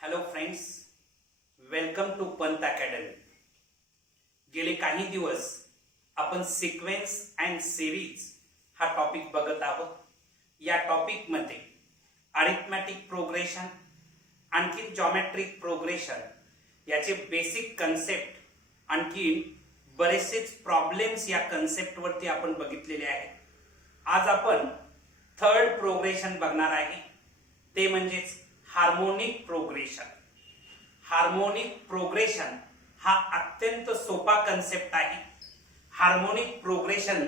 Hello friends, welcome to Pant academy. गेले काही दिवस आपण सिक्वेन्स अँड सिरीज हा टॉपिक बघत आहोत. या टॉपिक मध्ये अरिथमॅटिक प्रोग्रेशन, आणखी जॉमेट्रिक प्रोग्रेशन याचे बेसिक कन्सेप्ट, आणखी बरेचसेच प्रॉब्लेम्स या कन्सेप्ट वरती आपण बघितलेले आहेत. आज आपण थर्ड प्रोग्रेशन बघणार आहे, ते म्हणजेच हार्मोनिक प्रोग्रेशन. हार्मोनिक प्रोग्रेशन हा अत्यंत सोपा कन्सेप्ट आहे. हार्मोनिक प्रोग्रेशन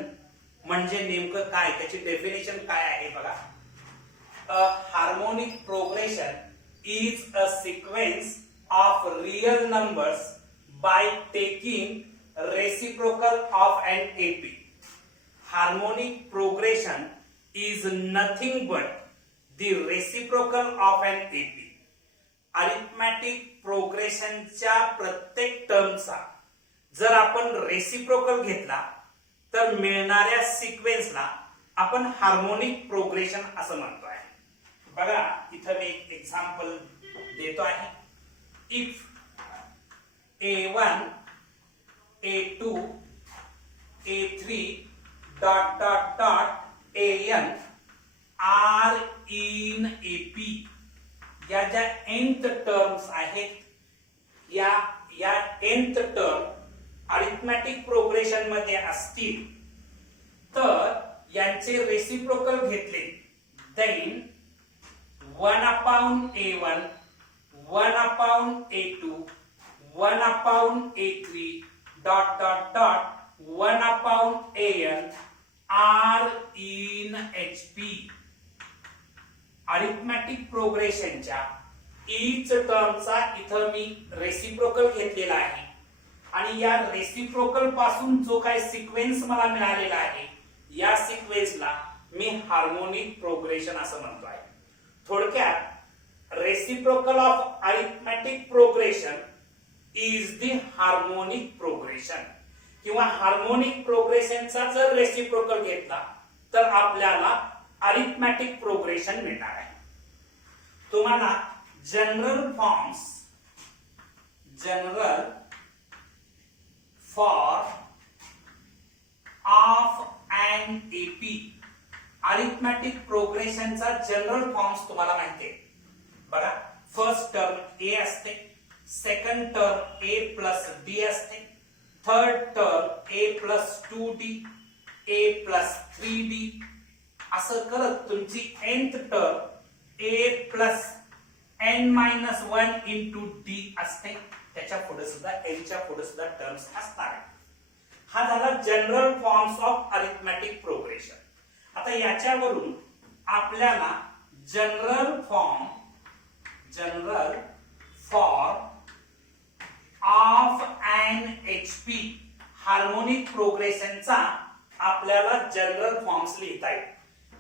म्हणजे नेमकं काय, त्याची डेफिनेशन काय आहे बघा. A harmonic progression is a sequence of real numbers by taking reciprocal of an AP. Harmonic progression is nothing but the reciprocal of an AP. Arithmetic प्रोग्रेशनच्या प्रत्येक टर्मचा जर आपण रेसिप्रोकल घेतला तर मिळणाऱ्या सिक्वेन्सला आपण हार्मोनिक प्रोग्रेशन असं म्हणतो आहे. बघा, इथं मी एक एक्झाम्पल देतो आहे. If A1 A2 A3 dot dot dot an are in AP, या ज्या nth टर्म्स आहेत, या nth टर्म अरिथमॅटिक प्रोग्रेशन मध्ये असतील तर यांचे रेसिप्रोकल घेतले, then 1 upon A1 1 upon A2 1 upon A3 dot dot dot 1 upon an are in HP. Arithmetic प्रोग्रेशनच्या ईच टर्मचा इथं मी रेसिप्रोकल घेतलेला आहे आणि या रेसिप्रोकल पासून जो काही सिक्वेन्स मला मिळालेला आहे, या सिक्वेन्सला मी हार्मोनिक प्रोग्रेशन असं म्हणतो आहे. थोडक्यात reciprocal of arithmetic progression is the harmonic progression, किंवा हार्मोनिक प्रोग्रेशनचा जर रेसिप्रोकल घेतला तर आपल्याला अरिथमॅटिक प्रोग्रेशन मिळणार आहे. तुम्हाला general form of an AP, arithmetic प्रोग्रेशनचा जनरल फॉर्म्स तुम्हाला माहिती आहे. बघा, फर्स्ट टर्म ए असते, second term A plus D असते, third term a plus 2d a plus 3d, असं करत तुमची nth term a plus n minus 1 into d असते. त्याच्या पुढे सुद्धा n च्या पुढे सुद्धा टर्म्स असतात. हा झाला general forms of arithmetic progression. आता याच्यावरून आपल्याला general form of an HP harmonic प्रोग्रेशनचा आपल्याला जनरल फॉर्म्स लिहिता येईल.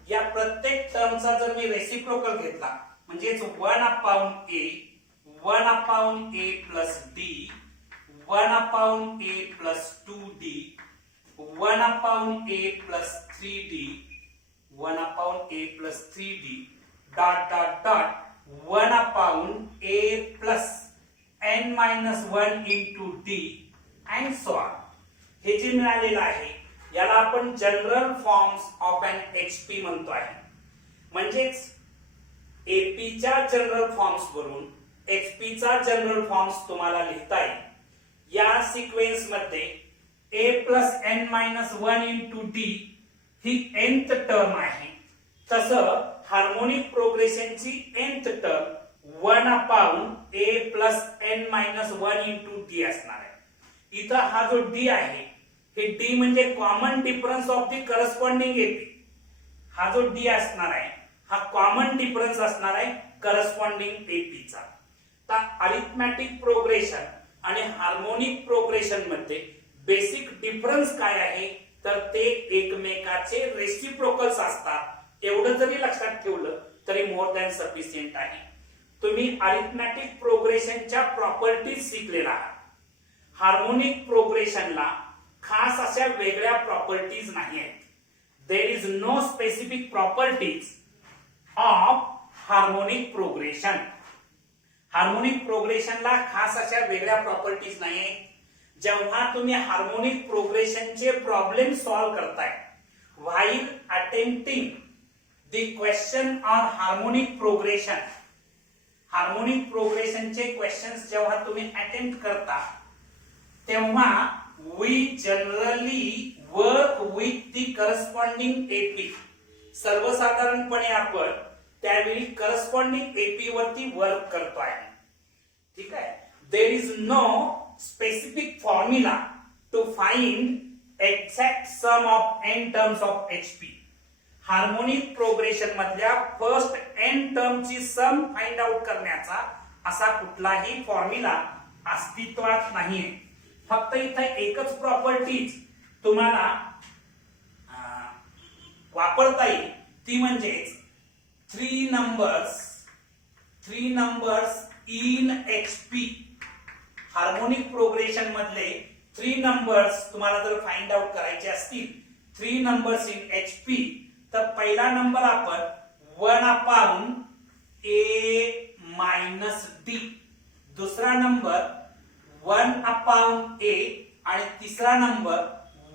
या प्रत्येक टर्मचा जर मी रेसिप्रोकल घेतला, म्हणजेच 1 upon A 1 upon A plus D 1 upon A plus 2D 1 upon A plus 3D 1 upon A plus 3D dot dot dot 1 upon A plus n minus 1 into d and so on. हे जे मिळालेलं आहे याला आपण general forms of an HP म्हणतो आहे. म्हणजेच AP च्या जनरल फॉर्म्स वरून HP चा जनरल फॉर्म्स तुम्हाला लिहिता येईल. या सिक्वेन्स मध्ये a plus n minus 1 into d ही nth टर्म आहे. तसं हार्मोनिक प्रोग्रेशनची nth term 1 upon A plus n minus 1 into D असणार आहे. इथं हा जो D आहे, हे D म्हणजे common difference of the corresponding AP. हा जो D असणार आहे, हा कॉमन डिफरन्स असणार आहे करस्पॉन्डिंग AP चा. तर अरिथमॅटिक प्रोग्रेशन आणि हार्मोनिक प्रोग्रेशन मध्ये बेसिक डिफरन्स काय आहे, तर ते एकमेकाचे रेसिप्रोकल्स असतात. एवढं जरी लक्षात ठेवलं तरी मोर दॅन सफिशियंट आहे. तुम्ही अरिथमॅटिक प्रोग्रेशनच्या प्रॉपर्टीज शिकलेला आहात. हार्मोनिक प्रोग्रेशनला खास अशा वेगळ्या प्रॉपर्टीज नाही आहेत. There is no specific properties of harmonic progression. Harmonic प्रोग्रेशनला खास अशा वेगळ्या प्रॉपर्टीज नाही. जेव्हा तुम्ही हार्मोनिक प्रोग्रेशनचे प्रॉब्लेम सॉल्व्ह करताय, while attempting the question on harmonic progression, harmonic प्रोग्रेशनचे क्वेश्चन्स जेव्हा तुम्ही अटेम्प्ट करता, तेव्हा we generally work with the corresponding AP. सर्वसाधारणपणे आपण त्यावेळी करस्पॉन्डिंग एपी वरती वर्क करतो आहे. ठीक आहे. There is no specific formula to find exact sum of N terms of HP. Harmonic progression मधल्या फर्स्ट एन टर्मची सम फाइंड आउट करण्याचा असा कुठलाही फॉर्म्युला अस्तित्वात नाहीये. फक्त इथे एकच प्रॉपर्टीज तुम्हाला वापरता येईल, ती म्हणजेच three numbers in HP. Harmonic progression मधले 3 नंबर्स तुम्हाला जर फाइंड आउट करायचे असतील, 3 नंबर्स इन एचपी, तर पहिला नंबर आपण 1/a मायनस डी, दुसरा नंबर 1/a आणि तिसरा नंबर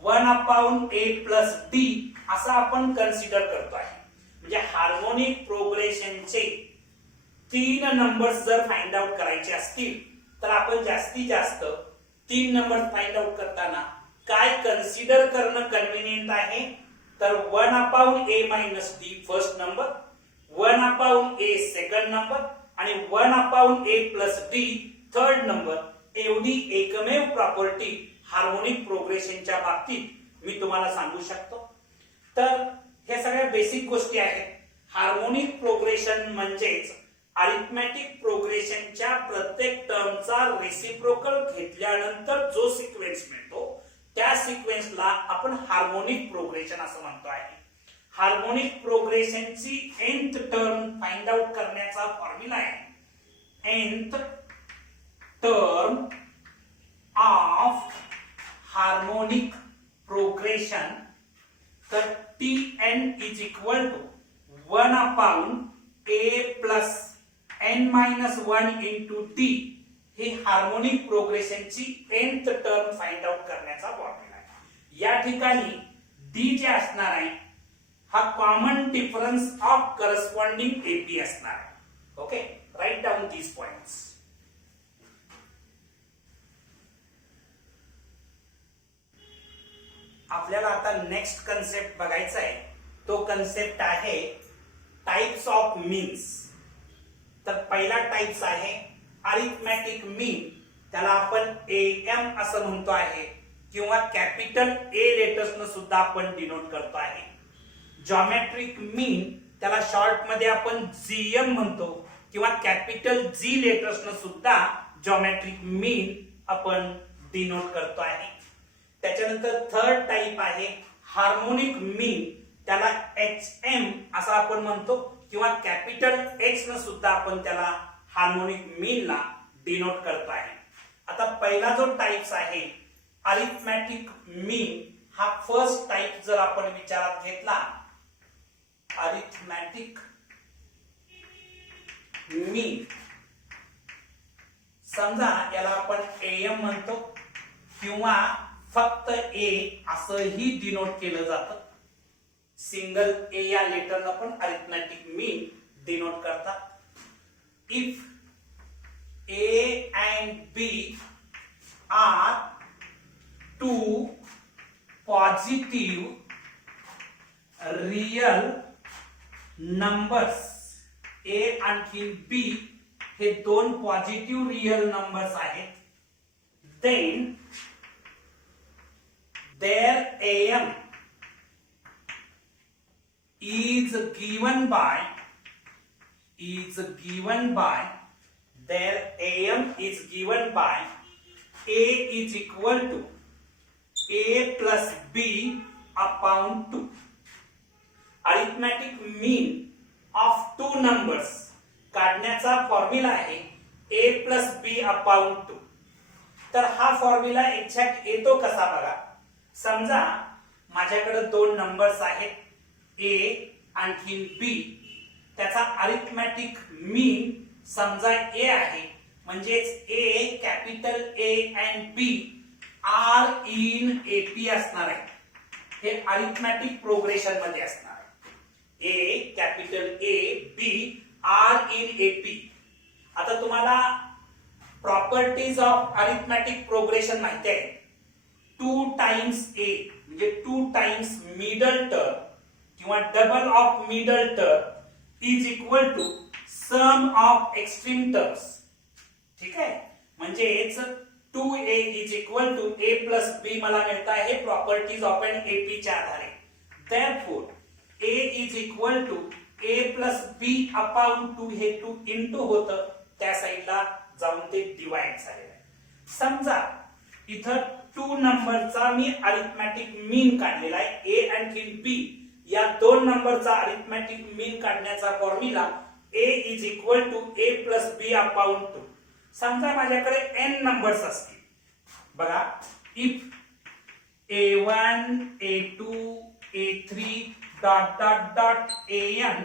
1/a प्लस डी असा आपण कन्सिडर करतो आहे. म्हणजे हार्मोनिक प्रोग्रेशनचे 3 नंबर्स जर फाइंड आउट करायचे असतील, तर आपण जास्तीत जास्त 3 नंबर फाइंड आउट करताना काय कन्सिडर करणं कन्व्हिनियंट आहे, तर 1/a minus D first number, 1/a second number आणि 1/a plus D third number. एवढी एकमेव प्रॉपर्टी हार्मोनिक प्रोग्रेशनच्या बाबतीत मी तुम्हाला सांगू शकतो. तर हे सगळ्या बेसिक गोष्टी आहेत. हार्मोनिक प्रोग्रेशन म्हणजेच अरिथमॅटिक प्रोग्रेशनच्या प्रत्येक टर्मचा रेसिप्रोकल घेतल्यानंतर जो सिक्वेन्स मिळतो, त्या सिक्वेन्सला आपण हार्मोनिक प्रोग्रेशन असं म्हणतो आहे. हार्मोनिक प्रोग्रेशनची nth टर्म फाइंड आउट करण्याचा फॉर्म्युला आहे nth term of harmonic progression. तर Tn is equal to 1/a plus n minus 1 into T. ही हार्मोनिक प्रोग्रेशनची nth टर्म फाइंड आउट करण्याचा फॉर्म्युला आहे. या ठिकाणी डी जे असणार आहे हा common difference of corresponding AP असणार आहे. Okay, write down these points. आपल्याला आता नेक्स्ट कन्सेप्ट बघायचा आहे. तो कन्सेप्ट आहे टाइप्स ऑफ मीन्स. तर पहिला टाइप्स आहे अरिथमॅटिक मीन. त्याला आपण एम असं म्हणतो आहे किंवा कॅपिटल ए लेटर्सनं सुद्धा आपण डिनोट करतो आहे. जॉमेट्रिक मीन त्याला शॉर्ट मध्ये आपण जीएम म्हणतो किंवा कॅपिटल जी लेटर्सनं सुद्धा जॉमेट्रिक मीन आपण डिनोट करतो आहे. त्याच्यानंतर थर्ड टाइप आहे हार्मोनिक मीन. त्याला एचएम असं आपण म्हणतो किंवा कॅपिटल एच न सुद्धा आपण त्याला हार्मोनिक मीनला डिनोट करतो आहे. आता पहिला जो टाइप्स आहे अरिथमॅटिक मीन, हा फर्स्ट टाइप जर आपण विचारात घेतला, अरिथमॅटिक मीन, समजा याला आपण एएम म्हणतो किंवा फक्त ए असंही डिनोट केलं जातं. सिंगल ए या लेटरला पण अरिथमॅटिक मीन डिनोट करतात. If A and B are two positive real numbers, A आणखी बी हे 2 पॉझिटिव्ह रियल नंबर्स आहेत, then their AM is given by their AM is given by A is equal to A plus B upon 2. Arithmetic mean of 2 numbers काढण्याचा formula आहे A plus B upon 2. तर हा formula exact येतो कसा बघा. समजा माझ्याकडे 2 नंबर्स आहेत ए आणखी बी. त्याचा अरिथमॅटिक मीन समजा ए आहे म्हणजेच A capital A and B are in AP असणार आहे. हे अरिथमॅटिक प्रोग्रेशन मध्ये असणार आहे. A capital A B are in AP. आता तुम्हाला प्रॉपर्टीज ऑफ अरिथमॅटिक प्रोग्रेशन माहिती आहे. 2 टाइम्स ए म्हणजे 2 टाइम्स मिडल टर्म किंवा double of middle term is equal to sum of extreme terms. ठीक आहे, म्हणजेच 2a is equal to a plus b मला मिळत आहे प्रॉपर्टीज ऑफ एन एपी च्या आधारे. Therefore a is equal to a plus b upon 2 हे 2 into होतं त्या साईडला जाऊन ते डिवाइड झालेलं आहे. समजा इथं 2 नंबरचा मी अरिथमॅटिक मीन काढलेला आहे. a आणि b या 2 नंबरचा अरिथमॅटिक मीन काढण्याचा formula a is equal to a plus b upon 2. समजा माझ्याकडे n नंबर्स असतील. बघा, if a1 a2 a3 dot dot dot an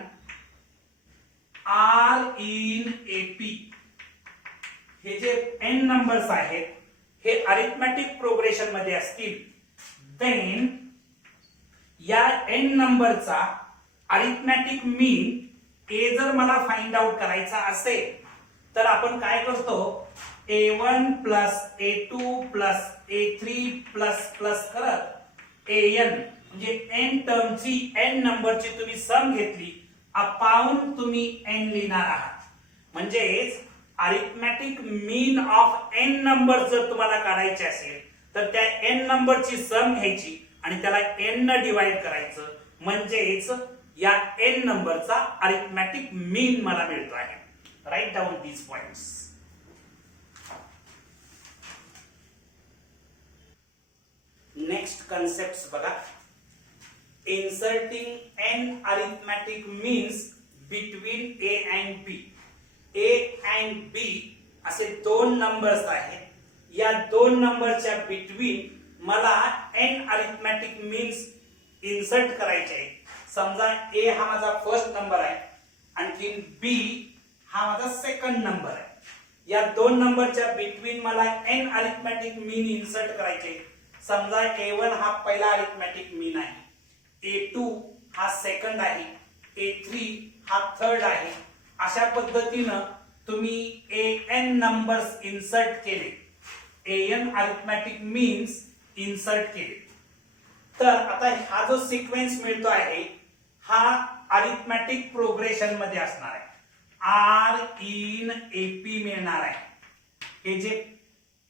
are in ap, हे जे n नंबर्स आहेत हे अरिथमॅटिक प्रोग्रेशन मध्ये असतील, देन या n नंबरचा अरिथमॅटिक मीन a जर मला फाइंड आउट करायचा असेल तर आपण काय करतो, a1 plus a2 plus a3 plus plus करत an म्हणजे n टर्मची n नंबरची तुम्ही सम घेतली अपॉन तुम्ही n लिहिणार आहात. म्हणजेच arithmetic mean of n number जर तुम्हाला काढायचे असेल तर त्या n नंबरची सम घ्यायची आणि त्याला n न डिवाइड करायचं, म्हणजेच या n नंबरचा अरिथमॅटिक मीन मला मिळतो आहे. Write down these points. Next concepts बघा. Inserting n arithmetic means between a and b. a and b असे 2 नंबर्स आहेत. या 2 नंबरच्या बिटवीन मला n arithmetic means इन्सर्ट करायचे आहे. समजा a हा माझा फर्स्ट नंबर आहे आणखी b हा माझा सेकंड नंबर आहे. या 2 नंबरच्या बिटवीन मला n अरिथमॅटिक मीन इन्सर्ट करायचे. समजा a1 हा पहिला अरिथमॅटिक मीन आहे, a2 हा सेकंड आहे, a3 हा थर्ड आहे. अशा पद्धतीनं तुम्ही an नंबर्स इन्सर्ट केले, an अरिथमॅटिक मीन्स इन्सर्ट केले, तर आता हा जो सिक्वेन्स मिळतो आहे हा अरिथमॅटिक प्रोग्रेशन मध्ये असणार आहे. आर इन एपी मिळणार आहे.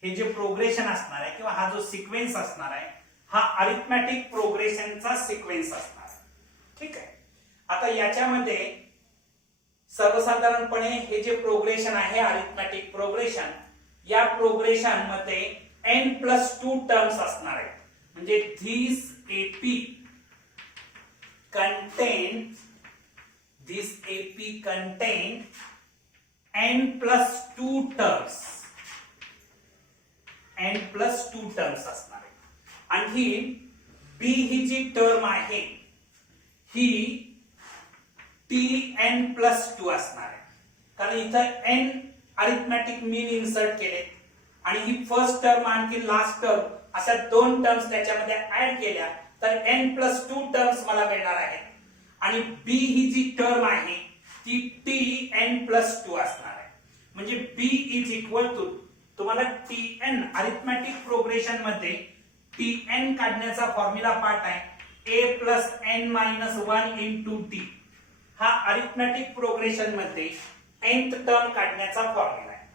हे जे प्रोग्रेशन असणार आहे किंवा हा जो सिक्वेन्स असणार आहे हा अरिथमॅटिक प्रोग्रेशनचा सिक्वेन्स असणार आहे. ठीक आहे, आता याच्यामध्ये सर्वसाधारणपणे हे जे प्रोग्रेशन आहे अरिथमॅटिक प्रोग्रेशन, या प्रोग्रेशन मध्ये n+2 टर्म्स असणार आहेत. म्हणजे this AP contain n+2 terms. n+2 terms असणार आहे. आणखी b ही जी टर्म आहे ही tn+2 असणार आहे. कारण इथं n अरिथमॅटिक मीन इन्सर्ट केले आणि ही फर्स्ट टर्म आणखी लास्ट टर्म अशा 2 टर्म्स त्याच्यामध्ये ऍड केल्या तर n+2 टर्म्स मला मिळणार आहेत. आणि b ही जी टर्म आहे ती tn+2 असणार आहे. म्हणजे b इज इक्वल टू तुम्हाला tn अरिथमॅटिक प्रोग्रेशन मध्ये tn काढण्याचा फॉर्म्युला पाठ आहे a plus n-1 into t. हा अरिथमॅटिक प्रोग्रेशन मध्ये nth टर्म काढण्याचा फॉर्म्युला आहे.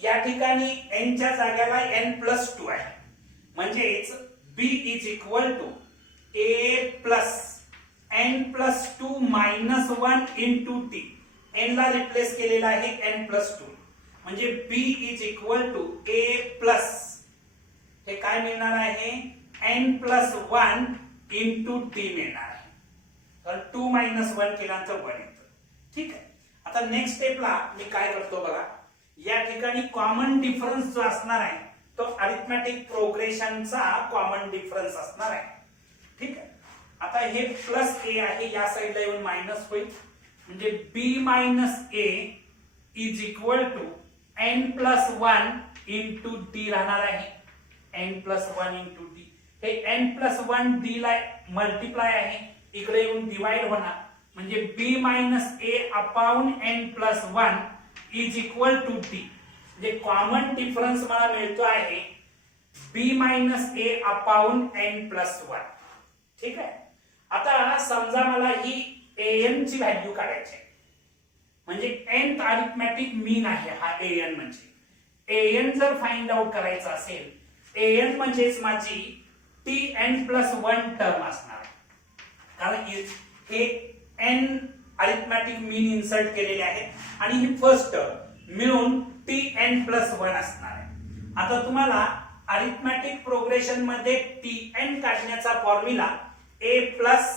या ठिकाणी n च्या जागेला n+2 आहे. म्हणजेच b is equal to a plus n+2 -1 into t. n ला रिप्लेस केलेला आहे n+2. म्हणजे b is equal to a plus हे काय मिळणार आहे n+1 इंटू t मिळणार आहे. तर 2 - 1 केल्यानंतर 1 येतं. ठीक आहे, आता नेक्स्ट स्टेपला मी काय करतो बघा. या ठिकाणी कॉमन डिफरन्स जो असणार आहे तो अरिथमॅटिक प्रोग्रेशनचा कॉमन डिफरन्स असणार आहे. ठीक आहे, आता हे प्लस a आहे या साइडला येऊन मायनस होईल. म्हणजे b - a is equal to n plus 1 into d राहणार आहे. n प्लस 1 इंटू डी, हे n प्लस 1 डी ला मल्टिप्लाय आहे, इकडे येऊन डिवाइड होणार, म्हणजे b minus a upon n plus 1 is equal to d. म्हणजे कॉमन डिफरन्स मला मिळतो आहे b minus a upon n plus 1. ठीक आहे. आता समजा मला ही an ची व्हॅल्यू काढायची आहे, म्हणजे nth अरिथमॅटिक मीन आहे हा an. म्हणजे an जर फाइंड आउट करायचा असेल, an म्हणजेच माझी tn प्लस 1 टर्म असणार आहे, कारण हे n अरिथमॅटिक मीन इन्सर्ट केलेले आहेत आणि ही फर्स्ट टर्म मिळून tn प्लस 1 असणार आहे. आता तुम्हाला अरिथमॅटिक प्रोग्रेशन मध्ये tn काढण्याचा फॉर्म्युला a प्लस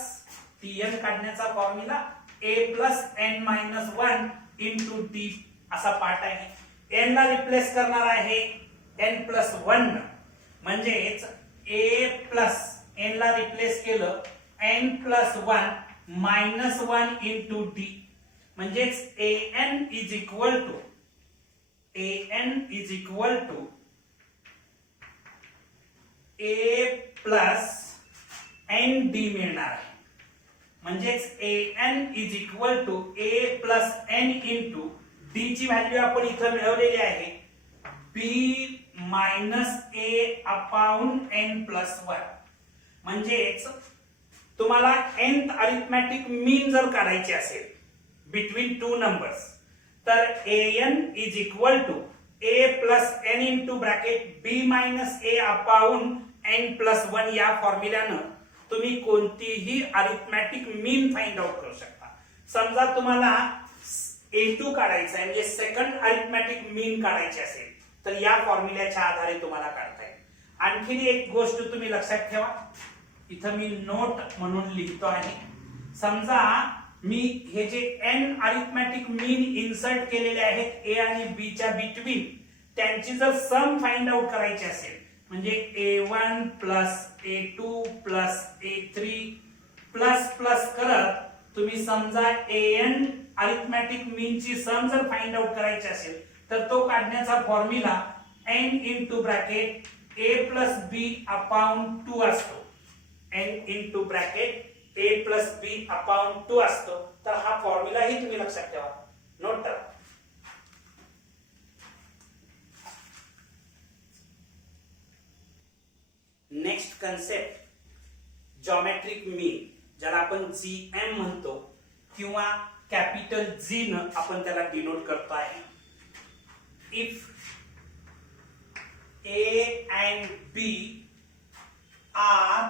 tn काढण्याचा formula a plus n minus 1 into d असा पार्ट आहे. n ला रिप्लेस करणार आहे n प्लस 1, म्हणजेच a प्लस n ला रिप्लेस केलं n plus 1 minus 1 into d, म्हणजेच an is equal to a plus n d मिळणार आहे. म्हणजेच an is equal to a plus n into d ची व्हॅल्यू आपण इथं मिळवलेली आहे b minus a upon n plus 1. म्हणजेच तुम्हाला nth अरिथमॅटिक मीन जर काढायची असेल बिटवीन टू नंबर्स, तर an is equal to a plus n into bracket b minus a upon n plus 1 या फॉर्म्युल्यानं तुम्ही कोणतीही अरिथमॅटिक मीन फाइंड आउट करू शकता. समजा तुम्हाला a2 काढायचा आहे, म्हणजे सेकंड अरिथमॅटिक मीन काढायची असेल, तर या फॉर्म्युल्याच्या आधारे तुम्हाला काढता येईल. आणखी एक गोष्ट तुम्ही लक्षात ठेवा, इथं मी नोट म्हणून लिहितो आहे. समजा मी हे जे n अरिथमॅटिक मीन इन्सर्ट केलेले आहेत a आणि b च्या बिटवीन, त्यांची जर सम फाइंड आउट करायची असेल, म्हणजे a1 plus a2 plus a3 plus plus करत तुम्ही समजा an अरिथमॅटिक मीन ची सम जर फाइंड आउट करायची असेल, तर तो काढण्याचा formula n into bracket a plus b upon 2 असतो. n into bracket a plus b upon 2 असतो. तर हा फॉर्म्युला ही तुम्ही लक्षात ठेवा, नोट करा. नेक्स्ट कन्सेप्ट जॉमेट्रिक मीन, ज्याला आपण जीएम म्हणतो किंवा कॅपिटल जी न आपण त्याला डिनोट करतो आहे. If a and b are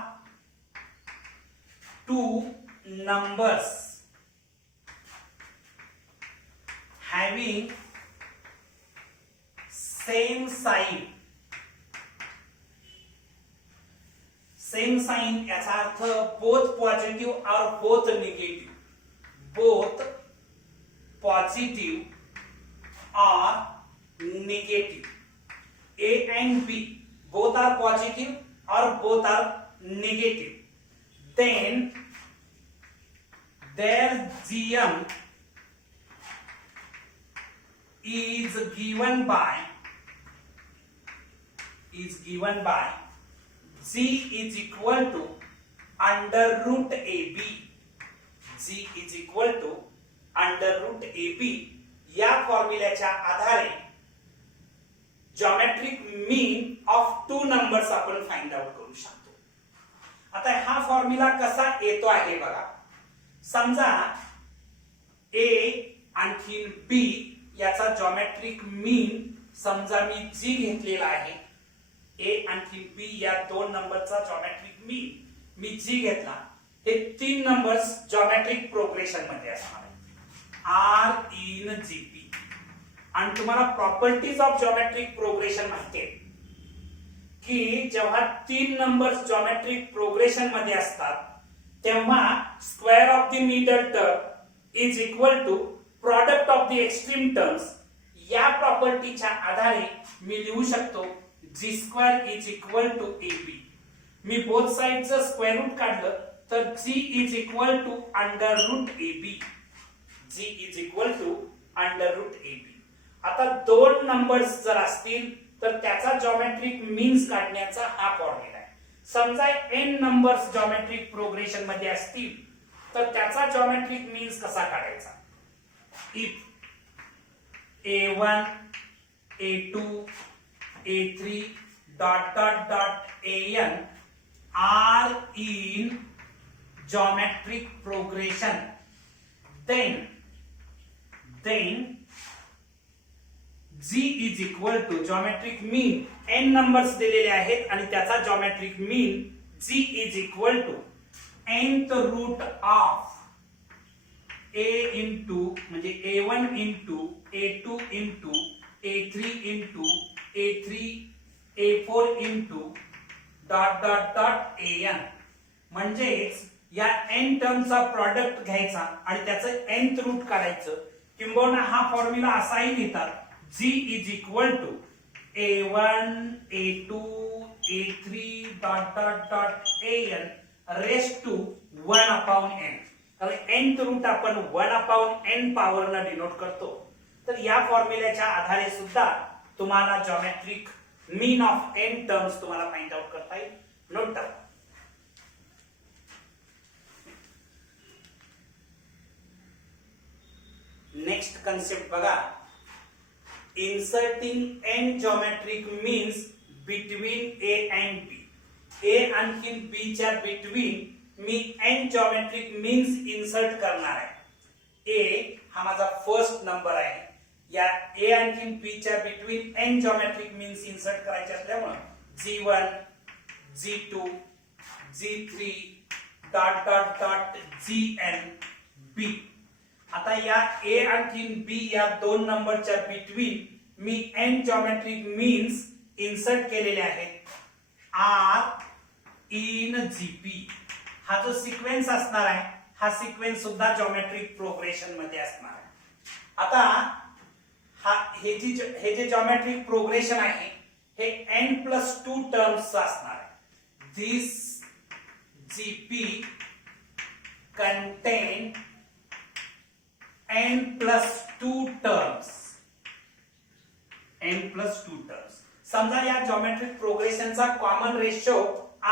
two numbers having same sign, याचा अर्थ both positive or both negative, both positive or negative. A and B both are positive or both are negative, then their GM is given by G is equal to under root AB. G is equal to under root AB या फॉर्म्युल्याच्या आधारे geometric mean of two numbers आपण find out करू शकतो. आता हा formula कसा येतो आहे बघा. समजा A आणखी B याचा जॉमेट्रिक मीन समजा मी G घेतलेला आहे. A आणखी B या दोन नंबरचा जॉमेट्रिक मीन मी G घेतला. हे तीन नंबर्स जॉमेट्रिक प्रोग्रेशन मध्ये असणार आहे R इन GP. आणि तुम्हाला प्रॉपर्टीज ऑफ जॉमेट्रिक प्रोग्रेशन माहिती आहे की जेव्हा तीन नंबर्स जॉमेट्रिक प्रोग्रेशन मध्ये असतात तेव्हा square of the middle term is equal to product of the extreme terms. या प्रॉपर्टीच्या आधारे मी लिहू शकतो G square is equal to AB. मी बोथ साइडचं स्क्वेअर रूट काढलं तर G is equal to under root AB. G is equal to under root AB. आता दोन नंबर्स जर असतील तर त्याचा जॉमेट्रिक मीन्स काढण्याचा हा फॉर्म्युला आहे. समजा n नंबर्स जॉमेट्रिक प्रोग्रेशन मध्ये असतील तर त्याचा जॉमेट्रिक मीन्स कसा काढायचा. If a1 a2 a3 dot dot dot an are in geometric progression, then g is equal to geometric mean. n numbers दिलेले आहेत आणि त्याचा geometric mean g is equal to nth root of a into म्हणजे a1 into a2 into a3 into a3 a4 into dot dot dot an. म्हणजेच या n टर्मचा product घ्यायचा आणि त्याचं nth रूट काढायचं. किंबहुना हा फॉर्म्युला असाही लिहितात g is equal to a1 a2 a3 dot dot dot an raised to 1 upon n. कारण nth रूट आपण 1 upon n पॉवर ने डिनोट करतो. तर या फॉर्म्युल्याच्या आधारे सुद्धा तुम्हाला geometric mean of n terms तुम्हाला फाइंड आउट करता येईल. Note down. नेक्स्ट कन्सेप्ट बघा. Inserting n geometric means between a and b. a आणि b च्या between me n geometric means insert करणार आहे. a हा माझा फर्स्ट नंबर आहे. या a आणि b च्या between n geometric means insert करायचे असल्यामुळे g1 g2 g3 dot dot dot gn b. आता या a आणि b या दोन नंबरच्या between me n geometric means insert केलेले आहेत. r in gp हा जो सिक्वेन्स असणार आहे हा सिक्वेन्स सुद्धा जॉमेट्रिक प्रोग्रेशन मध्ये असणार आहे. आता हे जे जॉमेट्रिक प्रोग्रेशन आहे हे n+2 टर्म्स असणार आहे. This gp contain n+2 terms. n+2 terms. समजा या जॉमेट्रिक प्रोग्रेशनचा कॉमन रेशो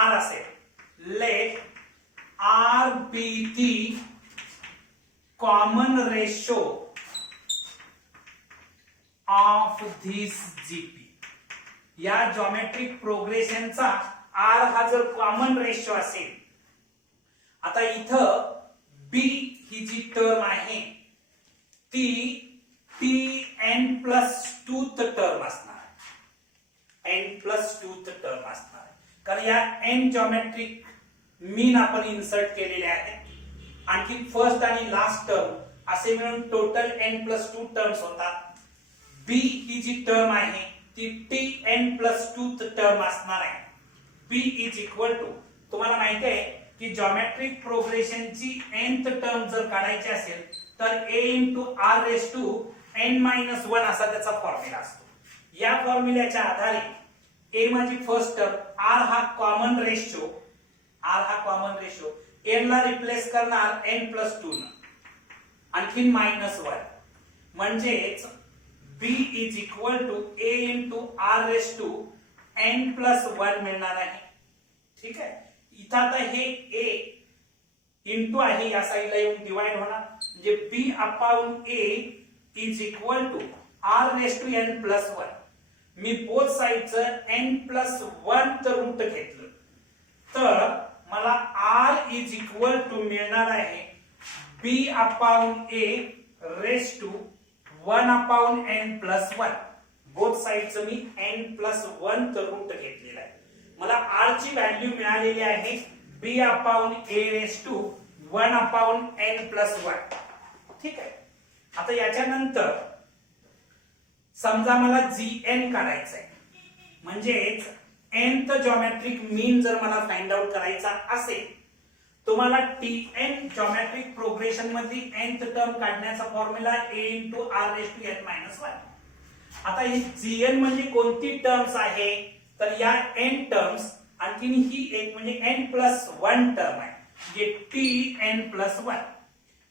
r असेल. Let r be the common ratio of this gp. या जॉमेट्रिक प्रोग्रेशनचा r हा जर कॉमन रेशो असेल. आता इथं b ही जी टर्म आहे ती n+2 टर्म असणार आहे. n+2 टर्म असणार आहे. कारण या n जॉमेट्रिक मीन आपण इन्सर्ट केलेले आहेत. आणखी फर्स्ट आणि लास्ट टर्म असे मिळून टोटल n+2 टर्म्स होतात. b ही जी टर्म आहे ती n+2 टर्म असणार आहे. b इज इक्वल टू तुम्हाला माहिती आहे की जॉमेट्रिक प्रोग्रेशनची nth टर्म जर काढायची असेल तर a into r raised to n-1 असा त्याचा फॉर्म्युला असतो. या फॉर्म्युल्याच्या आधारे a माझी फर्स्ट टर्म, r हा कॉमन रेशो n ला रिप्लेस करणार n+2 न आणखी -1 म्हणजेच b is equal to a into r raised to n+1 मिळणार आहे. ठीक आहे. इथं आता हे a इंटू आहे या साईडला येऊन डिवाइड होणार म्हणजे b upon a is equal to r raised to n+1. मी बोथ साइडचं n+1 चं रूट घेतलं तर मला r इज इक्वल टू मिळणार आहे b upon a raised to 1 upon n+1. Both साइडचं मी n+1 चं रूट घेतलेलं आहे. मला r ची व्हॅल्यू मिळालेली आहे b upon a raised to 1 upon n+1. ठीक आहे. आता याच्यानंतर समजा मला gn काढायचं आहे म्हणजेच nth जॉमेट्रिक मीन जर मला फाइंड आउट करायचा असेल तुम्हाला tn जॉमेट्रिक प्रोग्रेशन मध्ये nth टर्म काढण्याचा formula a into r raised to n-1. आता ही gn म्हणजे कोणती टर्म्स आहे तर या n टर्म्स आणखी ही एक म्हणजे n+1 टर्म आहे म्हणजे tn+1.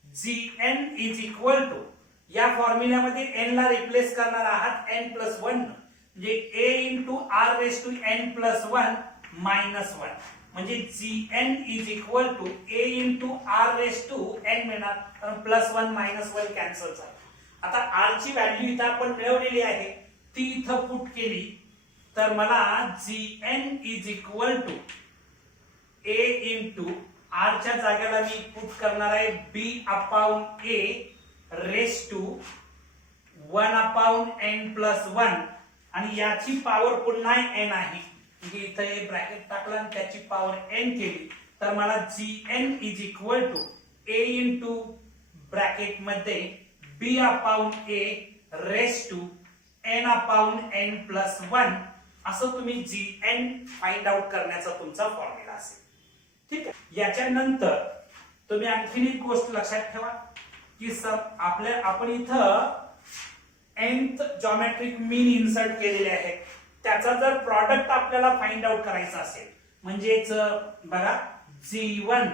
gn is equal to या फॉर्म्युल्यामध्ये n ला रिप्लेस करणार आहात n+1 म्हणजे a into r raise to n+1 minus 1 म्हणजे gn is equal to a into r raise to n मिळणार, कारण +1 -1 कॅन्सल झालं. आता r ची व्हॅल्यू इथं आपण मिळवलेली आहे, ती इथं पुट केली तर मला gn is equal to a into r च्या जागेला मी पुट करणार आहे b upon a raise to 1 upon n+1 आणि याची पॉवर पुन्हा n आहे, म्हणजे इथं हे ब्रॅकेट टाकलं आणि त्याची पॉवर n केली तर मला gn is equal to a into bracket मध्ये b upon a raise to n upon n+1 असं तुम्ही gn फाइंड आउट करण्याचा तुमचा फॉर्म्युला असेल. ठीक आहे. याच्यानंतर तुम्ही आणखीन एक गोष्ट लक्षात ठेवा की आपण इथं nth जॉमेट्रिक मीन इन्सर्ट केलेले आहे, त्याचा जर प्रॉडक्ट आपल्याला फाइंड आउट करायचा असेल म्हणजेच बघा g1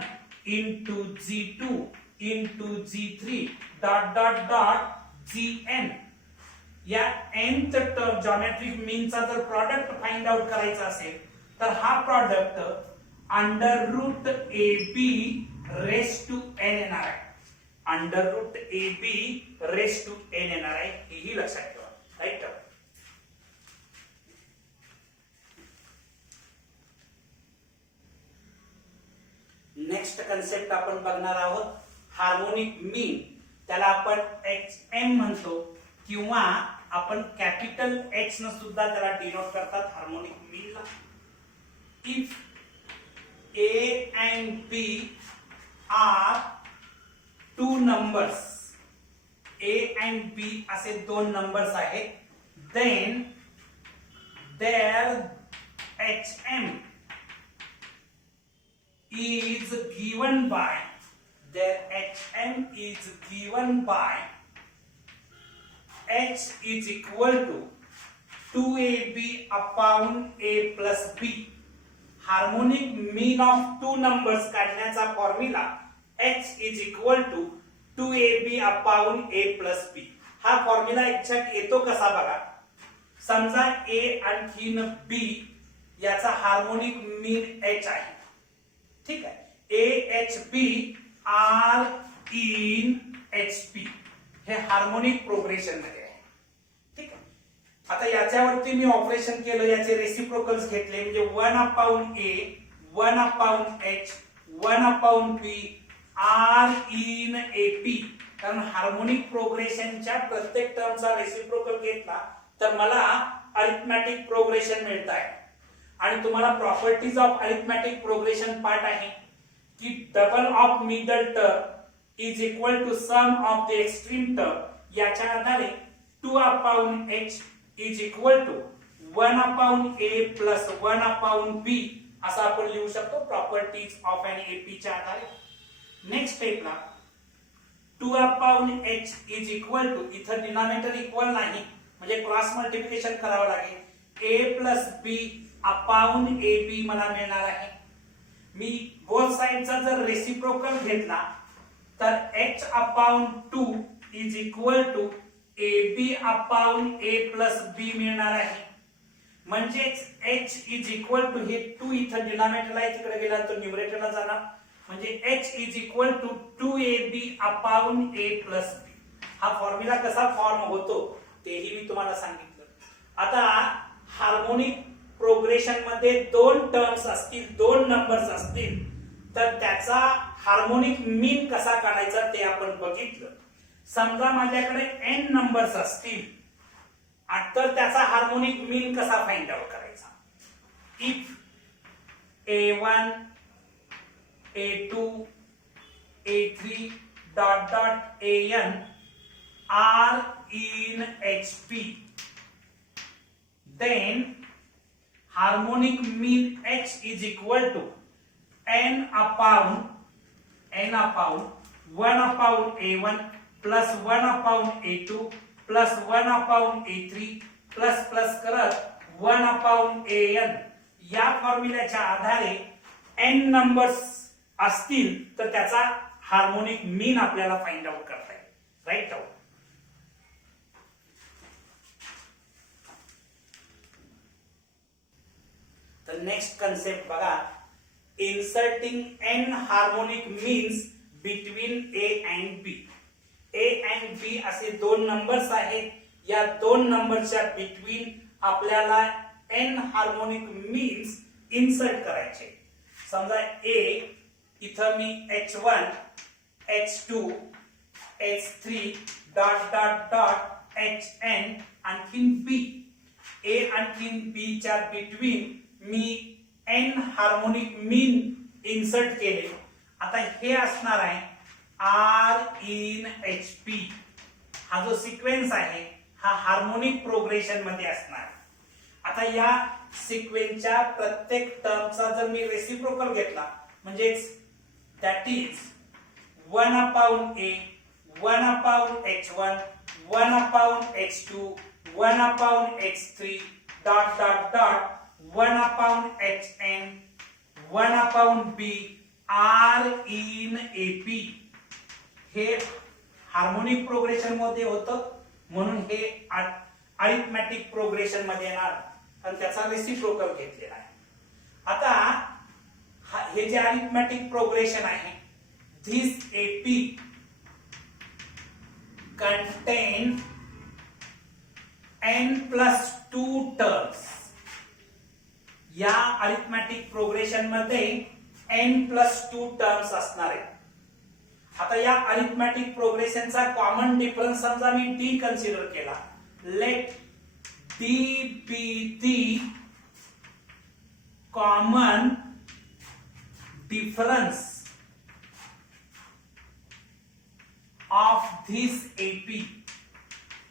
into g2 into g3 dot dot dot gn या nth जॉमेट्रिक मीनचा जर प्रॉडक्ट फाइंड आउट करायचा असेल तर हा product under root ab raise to n येणार आहे, under root ab raise to n येणार आहे, हेही लक्षात ठेवा. राईट. नेक्स्ट कन्सेप्ट आपण बघणार आहोत हार्मोनिक मीन, त्याला आपण hm म्हणतो किंवा आपण कॅपिटल H न सुद्धा त्याला डिनोट करतात हार्मोनिक मीनला. If A and B are two numbers, A and B असे दोन नंबर्स आहेत, then their HM is given by H is equal to 2AB upon A plus B. Harmonic mean of two numbers काढण्याचा formula h is equal to 2ab upon a plus b. हा formula exact येतो कसा बघा. समजा a आणखीन b याचा harmonic मीन h आहे. ठीक आहे. AHB R in HP हे हार्मोनिक प्रोग्रेशन मध्ये आहे. ठीक आहे. आता याच्यावरती मी ऑपरेशन केलं, याचे रेसिप्रोकल्स घेतले म्हणजे 1 upon A 1 upon H 1 upon P R in AP. कारण हार्मोनिक प्रोग्रेशनच्या प्रत्येक टर्मचा रेसिप्रोकल घेतला तर मला अरिथमॅटिक प्रोग्रेशन मिळत आहे. आणि तुम्हाला properties of arithmetic progression part आहे की double of middle term is equal to sum of the extreme term. याच्या आधारे 2 upon H is equal to 1 upon A plus 1 upon B असं आपण लिहू शकतो प्रॉपर्टीज ऑफ एन AP च्या आधारे. नेक्स्ट स्टेपला 2 upon H is equal to, इथं डिनॉमिनेटर इक्वल नाही म्हणजे क्रॉस मल्टिप्लिकेशन करावं लागेल, A plus B upon AB मला मिळणार आहे. मी बोथ साइडचा जर रेसिप्रोकल घेतला तर H upon 2 is equal to AB upon A plus B मिळणार आहे. म्हणजेच H इज इक्वल टू हे 2 इथं डिनॉमिनेटरला आहे, तिकडे गेला तर न्यूमरेटरला जाणार म्हणजे H is equal to 2AB upon A plus B. हा फॉर्म्युला कसा फॉर्म होतो तेही मी तुम्हाला सांगितलं. आता हार्मोनिक प्रोग्रेशन मध्ये दोन टर्म्स असतील, दोन नंबर्स असतील तर त्याचा हार्मोनिक मीन कसा काढायचा ते आपण बघितलं. समजा माझ्याकडे n नंबर्स असतील तर त्याचा हार्मोनिक मीन कसा फाइंड आउट करायचा. If A1 A2 A3 dot dot AN are in HP, then harmonic mean H is equal to n upon 1 upon A1 plus 1 upon A2 plus 1 upon A3 plus करत 1 upon AN. या फॉर्म्युल्याच्या आधारे n numbers असतील तर त्याचा harmonic मीन आपल्याला find out करता येईल. Right out. तर नेक्स्ट कन्सेप्ट बघा, inserting n harmonic means between a and b. a and b असे दोन नंबर्स आहेत. या दोन नंबरच्या बिटवीन आपल्याला n हार्मोनिक मीन्स इन्सर्ट करायचे. समजा a इथं मी h1 h2 h3 dot dot dot hn आणखीन b. a आणखीन b च्या बिटवीन मी n हार्मोनिक मीन इन्सर्ट केले. आता हे असणार आहे r in hp. हा जो सिक्वेन्स आहे हा हार्मोनिक प्रोग्रेशन मध्ये असणार. आता या सिक्वेन्सच्या प्रत्येक टर्मचा जर मी रेसिप्रोकल घेतला म्हणजे that is 1 upon a 1 upon h1 1 upon h2 1 upon h3 dot dot dot 1 upon hn 1 upon b r in ap. हे हार्मोनिक प्रोग्रेशन मध्ये होतं म्हणून हे अरिथमॅटिक प्रोग्रेशन मध्ये येणार आणि त्याचा रेसिप्रोकल घेतलेला आहे. आता हे जे अरिथमॅटिक प्रोग्रेशन आहे this AP contain n+2 terms. या अरिथमॅटिक प्रोग्रेशन मध्ये n+2 टर्म्स असणार आहेत. आता या अरिथमॅटिक प्रोग्रेशनचा कॉमन डिफरन्स समजा मी d कन्सिडर केला. Let d be the common difference of this AP.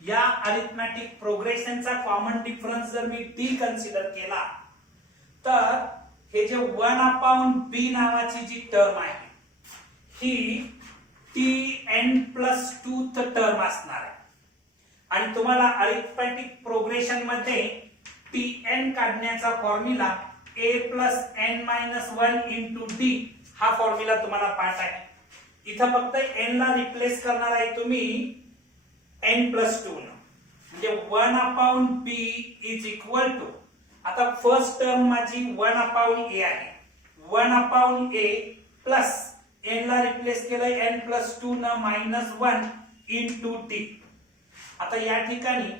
या अरिथमॅटिक प्रोग्रेशनचा कॉमन डिफरन्स जर मी d कन्सिडर केला तर हे जे 1 upon b नावाची जी टर्म आहे ही tn+2 टर्म असणार आहे. आणि तुम्हाला अरिथमॅटिक प्रोग्रेशन मध्ये tn काढण्याचा फॉर्म्युला a + n-1 * d हा फॉर्म्युला तुम्हाला पाठ आहे. इथं फक्त n ला रिप्लेस करणार आहे तुम्ही n+2 न, म्हणजे 1 upon b = आता फर्स्ट टर्म माझी 1 upon a आहे. 1 upon a प्लस n ला रिप्लेस केलं n+2 न -1 * d. आता या ठिकाणी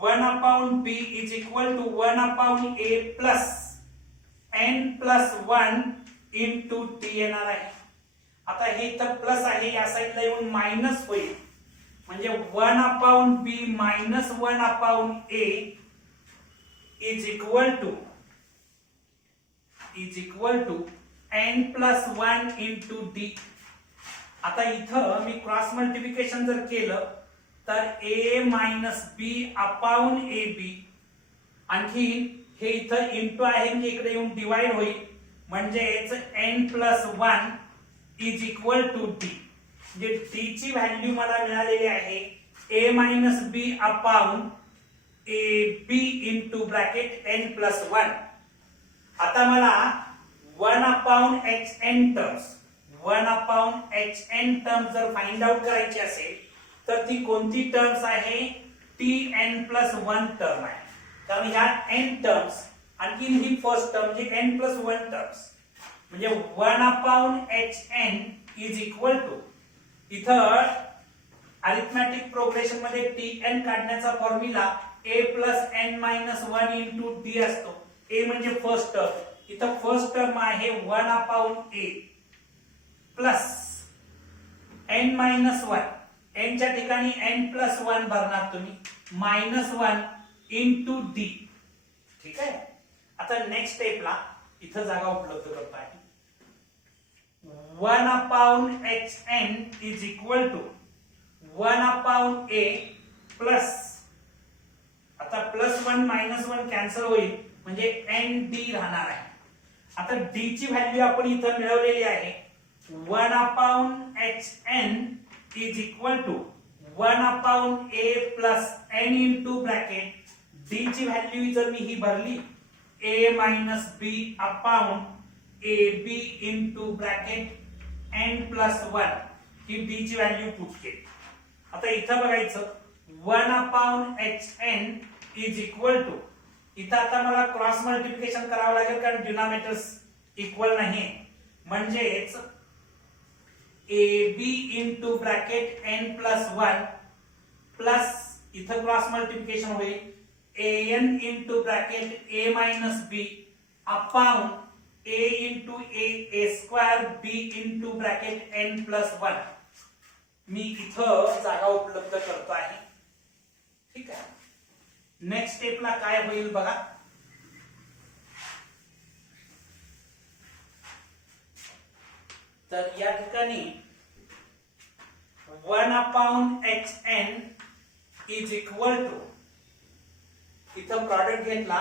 1 upon b = 1 upon a plus n+1 * d येणार आहे. आता हे तर प्लस आहे या साईडला येऊन मायनस होईल म्हणजे 1 upon b - 1 upon a = n+1 * d. आता इथं मी क्रॉस मल्टिप्लिकेशन जर केलं तर a - b upon ab आणखी हे इथं इंटू आहे म्हणजे इकडे येऊन डिवाइड होईल म्हणजेच n+1 = d. म्हणजे d ची व्हॅल्यू मला मिळालेली आहे a - b upon ab (n+1). आता मला 1 upon hn terms 1 upon hn terms जर फाइंड आउट करायची असेल तर ती कोणती टर्म्स आहे tn+1 टर्म आहे. कारण ह्या n टर्म्स आणखी ही फर्स्ट टर्म म्हणजे n+1 टर्म्स म्हणजे 1 upon hn = इथं अरिथमॅटिक प्रोग्रेशन मध्ये tn काढण्याचा फॉर्म्युला a + n-1 * d असतो. a म्हणजे फर्स्ट टर्म. इथं फर्स्ट टर्म आहे 1 upon a plus n-1. n च्या ठिकाणी n+1 भरणार तुम्ही -1 * d. ठीक आहे. आता नेक्स्ट स्टेपला इथं जागा उपलब्ध करतो आहे 1 upon hn = 1 upon a plus आता +1 -1 कॅन्सल होईल म्हणजे nd राहणार आहे. आता d ची व्हॅल्यू आपण इथं मिळवलेली आहे 1 upon hn = 1 upon a plus n into bracket d ची व्हॅल्यू जर मी ही भरली a - b upon ab into bracket n+1 he d ची व्हॅल्यू पुट केली. आता इथं बघायचं 1 upon hn = इथं आता मला क्रॉस मल्टिप्लिकेशन करावं लागेल कारण डिनॉमिनेटर्स इक्वल नाही, म्हणजेच AB into bracket n plus 1 plus इथं क्रॉस मल्टिप्लिकेशन होईल an into bracket a minus b upon a into a square b into bracket n plus 1. मी इथं जागा उपलब्ध करतो आहे. ठीक आहे. नेक्स्ट स्टेपला काय होईल बघा. तर या ठिकाणी 1 upon hn is equal to, इथं प्रॉडक्ट घेतला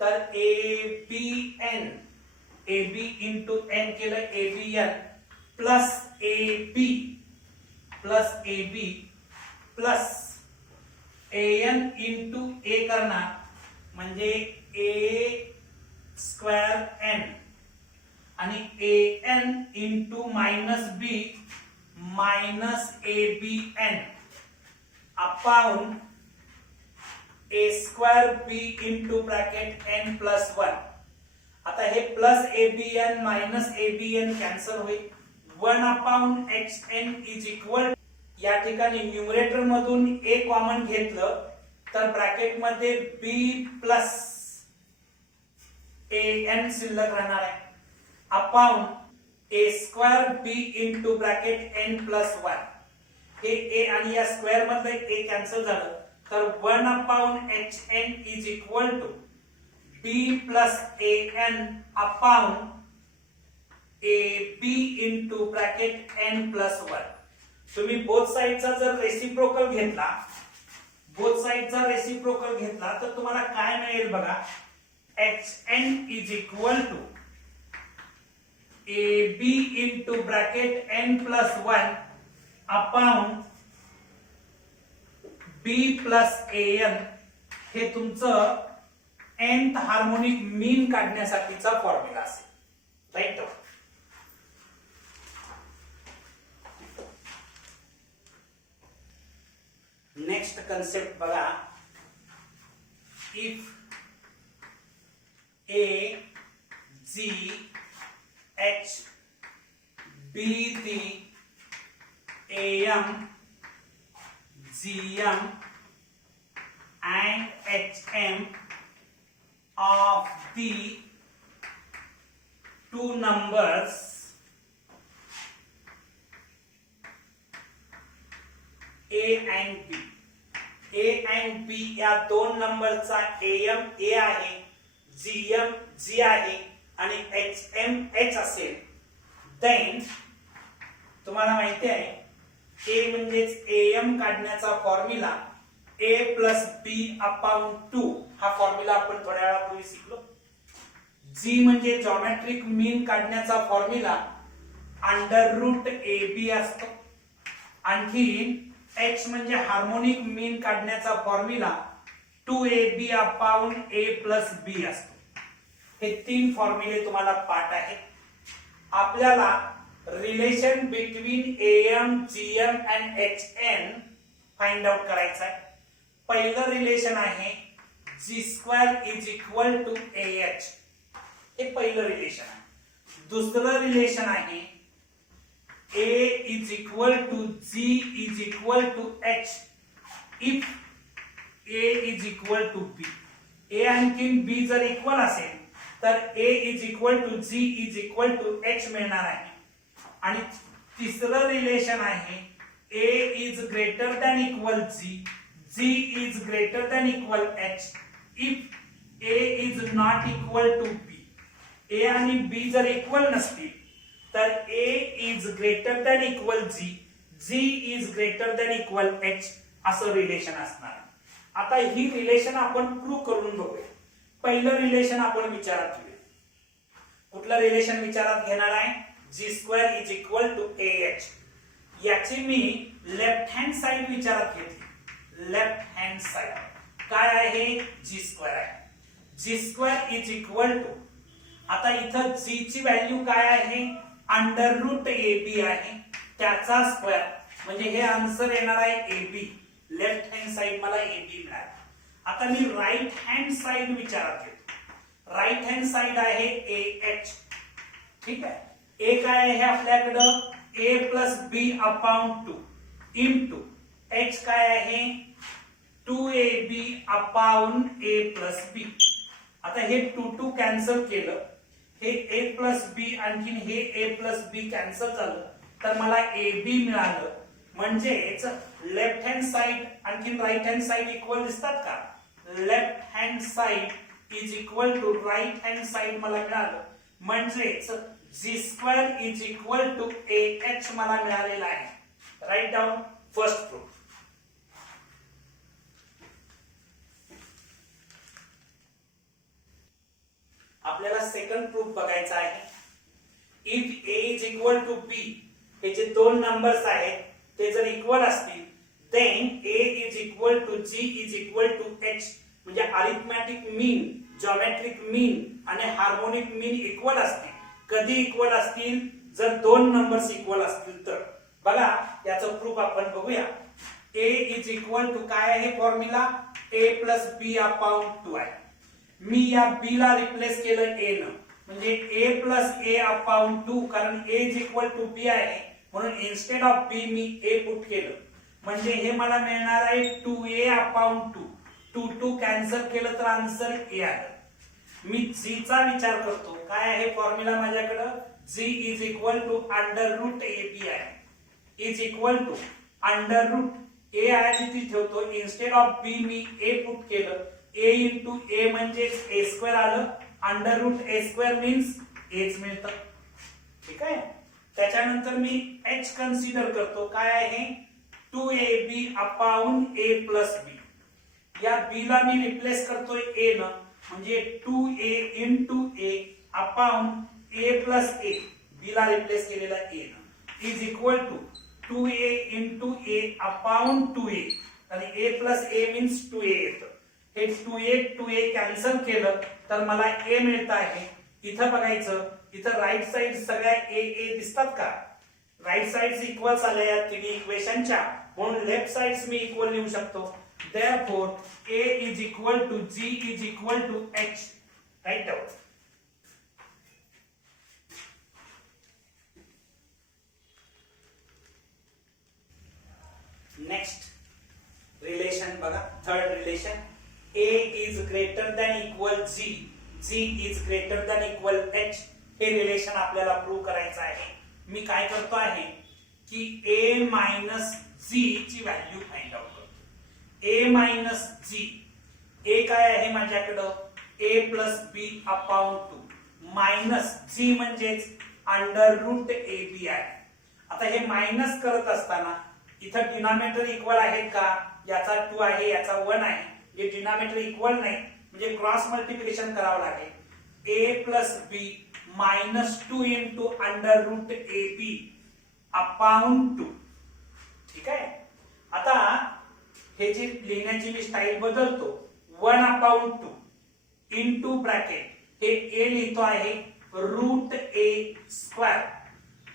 तर abn ab इंटू n केलं abn plus ab plus an into a करणार म्हणजे a स्क्वेअर n आणि an into minus b minus abn upon a square b into bracket n plus 1. आता हे plus abn minus abn cancel होईल. 1 upon hn is equal, या ठिकाणी numerator मधून a common घेतलं तर ब्रॅकेट मध्ये b प्लस an शिल्लक राहणार आहे upon a square b into bracket n plus 1. हे a आणि या स्क्वेअर मधलं a कॅन्सल झालं तर 1 upon hn is equal to b plus an upon ab into bracket n plus 1. तुम्ही बोथ साइडचा जर रेसिप्रोकल घेतला, तर तुम्हाला काय मिळेल बघा. hn is equal to ab into bracket n plus 1 upon b plus an. हे तुमचं nth हार्मोनिक मीन काढण्यासाठीचा फॉर्म्युला असेल. राईट. नेक्स्ट कन्सेप्ट बघा. If a g h be the am gm and hm of the two numbers a and b. a and b या दोन नंबरचा am a आहे, gm g आहे आणि hm h असेल, देन तुम्हाला माहिती आहे a म्हणजेच am काढण्याचा formula a plus b upon 2. हा फॉर्म्युला आपण थोड्या वेळापूर्वी शिकलो. g म्हणजे जॉमेट्रिक मीन काढण्याचा फॉर्म्युला अंडर रूट ab असतो. आणखी h म्हणजे हार्मोनिक मीन काढण्याचा formula 2ab upon a plus b असतो. हे तीन फॉर्म्युले तुम्हाला पाठ आहेत. आपल्याला relation between am, gm and hn find out करायचं आहे. पहिलं रिलेशन आहे g square is equal to ah. हे पहिलं रिलेशन आहे. दुसरं रिलेशन आहे a is equal to g is equal to h if a is equal to b. a आणखी b जर इक्वल असेल तर a is equal to g is equal to h मिळणार आहे. आणि तिसरं रिलेशन आहे a is greater than equal g is greater than equal h if a is not equal to b. a आणि b जर equal नसतील तर a is greater than equal g is greater than equal h असं relation असणार. आता ही relation आपण prove करून बघूया. पहिलं रिलेशन आपण विचारात घेऊया. कुठलं रिलेशन विचारात घेणार आहे? g square is equal to ah. याची मी लेफ्ट हँड साइड विचारात घेतली. लेफ्ट हँड साइड काय आहे? g स्क्वेअर आहे. g square is equal to, आता इथं g ची व्हॅल्यू काय आहे? अंडर रूट ab आहे, त्याचा स्क्वेअर म्हणजे हे आन्सर येणार आहे ab. लेफ्ट हँड साइड मला ab मिळाला. आता मी राईट हँड साइड विचारात घेतो. राईट हँड साइड आहे AH. ठीक आहे. ए काय आहे आपल्याकडं A plus B upon 2 into H काय आहे 2AB अपॉन A प्लस बी. आता हे 2 कॅन्सल केलं, हे A प्लस बी आणखीन हे A प्लस बी कॅन्सल झालं, तर मला AB मिळालं. म्हणजेच लेफ्ट हँड साइड आणखीन राईट हँड साइड इक्वल दिसतात का? Left hand side is equal to right hand side मला मिळालं. म्हणजेच g² is equal to AH मला मिळालेला आहे. Write down first proof. आपल्याला सेकंड प्रूफ बघायचा आहे. If A is equal to B, हे जे दोन नंबर्स आहेत ते जर इक्वल असतील, then A is equal to G is equal to H. म्हणजे अरिथमॅटिक मीन, जॉमेट्रिक मीन आणि हार्मोनिक मीन इक्वल असतील. कधी इक्वल असतील? जर दोन नंबर्स इक्वल असतील तर. बघा याचं प्रूफ आपण बघूया. A इज इक्वल टू काय आहे formula? A plus B upon 2 आहे. मी या B ला रिप्लेस केलं A न, म्हणजे A प्लस A अपॉन 2, कारण A is equal to B आहे म्हणून इन्स्टेड ऑफ B मी A पुट केलं. म्हणजे हे मला मिळणार आहे 2A अपॉन 2. 2 कॅन्सल केलं तर आन्सर A आलं. मी G चा विचार करतो. काय आहे फॉर्म्युला माझ्याकडं? G is equal to under root AB आहे. Is equal to under root A आहे तिथे ठेवतो, इन्स्टेड ऑफ B मी A पुट केलं. A इंटू A म्हणजे A² आलं. अंडर रूट A² मीन्स Aच मिळतं. ठीक आहे. त्याच्यानंतर मी H कन्सिडर करतो. काय आहे? 2AB अपॉन A प्लस बी. या B ला मी रिप्लेस करतोय A न, म्हणजे 2A into A upon A plus A. B ला रिप्लेस केलेला A न is equal to 2A into A upon 2A. आणि A plus A means 2A येतं. हे 2A कॅन्सल केलं तर मला A मिळत आहे. इथं बघायचं, इथं राईट साइड सगळ्या A दिसतात का? राईट साइड्स इक्वल आल्या या तिन्ही इक्वेशनच्या, म्हणून लेफ्ट साइड्स मी इक्वल लिहू शकतो. Therefore A is equal to G is equal to H. Right down. Next relation बघा, third relation. A is greater than equal G. G is greater than equal H. हे relation आपल्याला prove करायचं आहे. मी काय करतो आहे की A मायनस G ची व्हॅल्यू फाइंड आउट करतो. A minus G. A काय आहे माझ्याकडं? A plus B upon 2 minus G म्हणजेच अंडर रूट AB आहे. आता हे मायनस करत असताना इथं डिनॉमिनेटर इक्वल आहेत का? याचा 2 आहे, याचा 1 आहे. हे डिनॉमिनेटर इक्वल नाही, म्हणजे क्रॉस मल्टिप्लिकेशन करावं लागेल. A plus B minus 2 into under root AB upon 2. ठीक आहे. आता हे जी लिहिण्याची मी स्टाईल बदलतो. 1 अपॉन 2 इंटू ब्रॅकेट, हे A लिहितो आहे रूट A²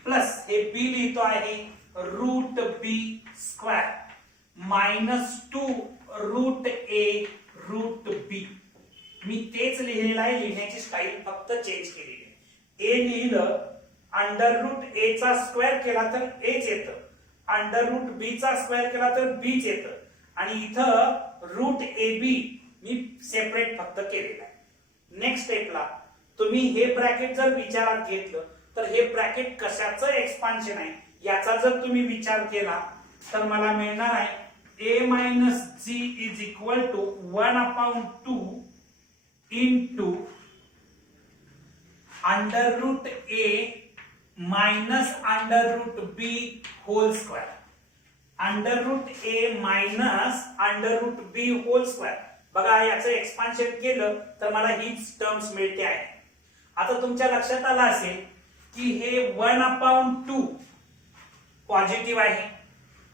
प्लस हे B लिहितो आहे root B² minus 2 root A root B. मी तेच लिहिलेलं आहे, लिहिण्याची स्टाईल फक्त चेंज केलेली आहे. A लिहिलं, अंडर रूट A चा स्क्वेअर केला तर Aच येतं, अंडर रूट B चा स्क्वेअर केला तर Bच येतं, आणि इथं रूट AB मी सेपरेट फक्त केलेलं आहे. नेक्स्ट स्टेपला तुम्ही हे ब्रॅकेट जर विचारात घेतलं तर हे ब्रॅकेट कशाचं एक्सपान्शन आहे याचा जर तुम्ही विचार केला तर मला मिळणार आहे A minus G is equal to 1 upon 2 into under root A minus under root B whole square. Under root A minus under root B whole square. बघा याचं एक्सपान्शन केलं तर मला हीच टर्म्स मिळते आहे. आता तुमच्या लक्षात आलं असेल की हे 1 अपॉन 2 पॉझिटिव्ह आहे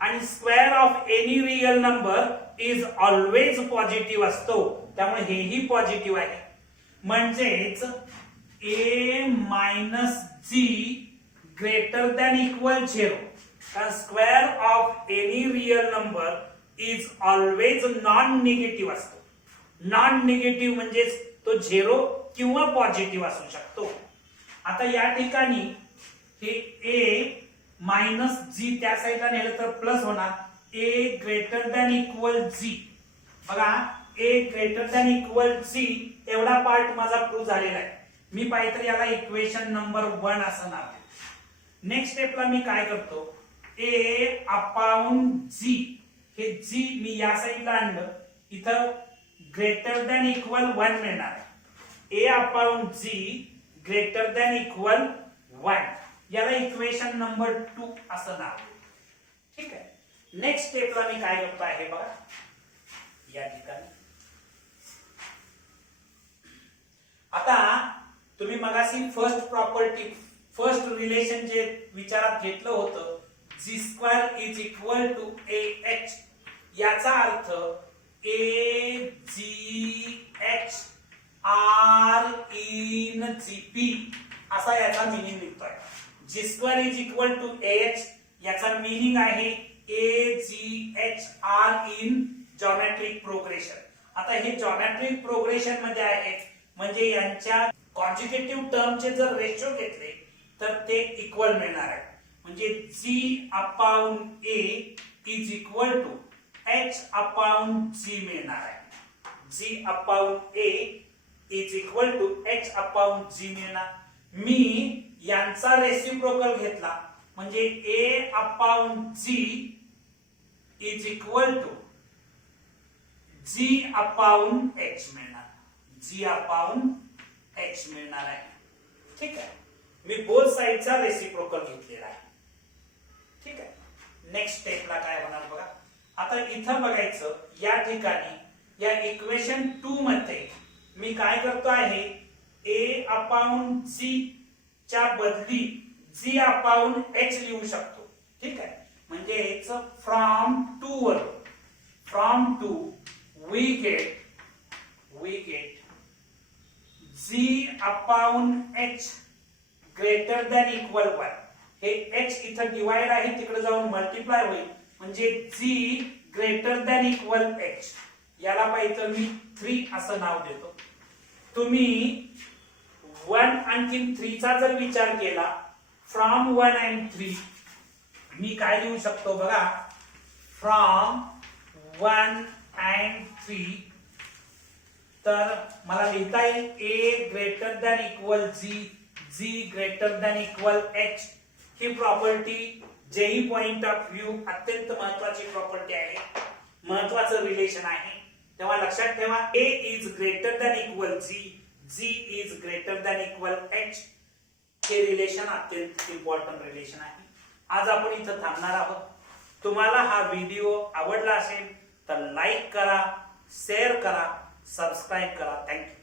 आणि square of any real number is always positive असतो, त्यामुळे हेही पॉझिटिव्ह आहे. म्हणजेच A minus G greater than equal 0. कारण square of any real number is always non negative असतो. नॉन निगेटिव्ह म्हणजेच तो 0 किंवा पॉझिटिव्ह असू शकतो. आता या ठिकाणी हे a मायनस जी त्या साईडला नेलं तर प्लस होणार. a ग्रेटर दॅन इक्वल जी. बघा a ग्रेटर दॅन इक्वल जी एवढा पार्ट माझा प्रूव्ह झालेला आहे. मी पाहिजे तर याला इक्वेशन नंबर 1 असं नाव देतो. नेक्स्ट स्टेपला मी काय करतो, a अपॉन जी, हे जी मी या साईडला आणलं, इथं ग्रेटर दॅन इक्वल 1 मिळणार आहे. a upon G greater than equal 1, याला इक्वेशन नंबर 2 असं नाव देतो. ठीक आहे. नेक्स्ट स्टेपला मी काय करतो आहे बघा, या ठिकाणी आता तुम्ही मगाशी फर्स्ट रिलेशन जे विचारात घेतलं होतं, G square is equal to A H, याचा अर्थ A G H are in G P असा याचा मिनिंग निघतोय. G square is equal to A H याचा मिनिंग आहे A G H are in geometric progression. आता हे जॉमेट्रिक प्रोग्रेशन मध्ये आहे, म्हणजे यांच्या कॉन्जुगेटिव्ह टर्मचे जर रेशो घेतले तर ते इक्वल मिळणार आहे. म्हणजे G upon A is equal to H upon G मिळणार आहे. G upon A is equal to H upon G मिळणार. मी यांचा रेसिप्रोकल घेतला म्हणजे A upon G is equal to G upon H मिळणार. जी अपॉन एच मिळणार आहे. ठीक आहे. मी बोथ साइडचा रेसिप्रोकल घेतलेला आहे. ठीक आहे. नेक्स्ट स्टेपला काय होणार बघा. आता इथं बघायचं, या ठिकाणी या इक्वेशन 2 मध्ये मी काय करतो आहे, a अपॉन जी च्या बदली g अपॉन h लिहू शकतो. ठीक आहे. म्हणजे from 2 we get g upon h greater than equal 1. हे h इथं डिवाइड आहे, तिकडे जाऊन मल्टिप्लाय होईल, म्हणजे g greater than equal h. याला पाहिजे मी 3 असं नाव देतो. तुम्ही 1 आणि 3 चा जर विचार केला, फ्रॉम 1 अँड 3 मी काय लिहू शकतो बघा, फ्रॉम 1 अँड 3 तर मला लिहिता येईल a greater than equal g greater than equal h. ही property JEE point of view अत्यंत महत्वाची प्रॉपर्टी आहे, महत्वाचं रिलेशन आहे. तेव्हा लक्षात ठेवा, a is greater than equal g is greater than equal h. हे रिलेशन अत्यंत इम्पॉर्टंट रिलेशन आहे. आज आपण इथं थांबणार आहोत. तुम्हाला हा व्हिडिओ आवडला असेल तर लाईक करा, शेअर करा, सबस्क्राईब करा. थँक्यू.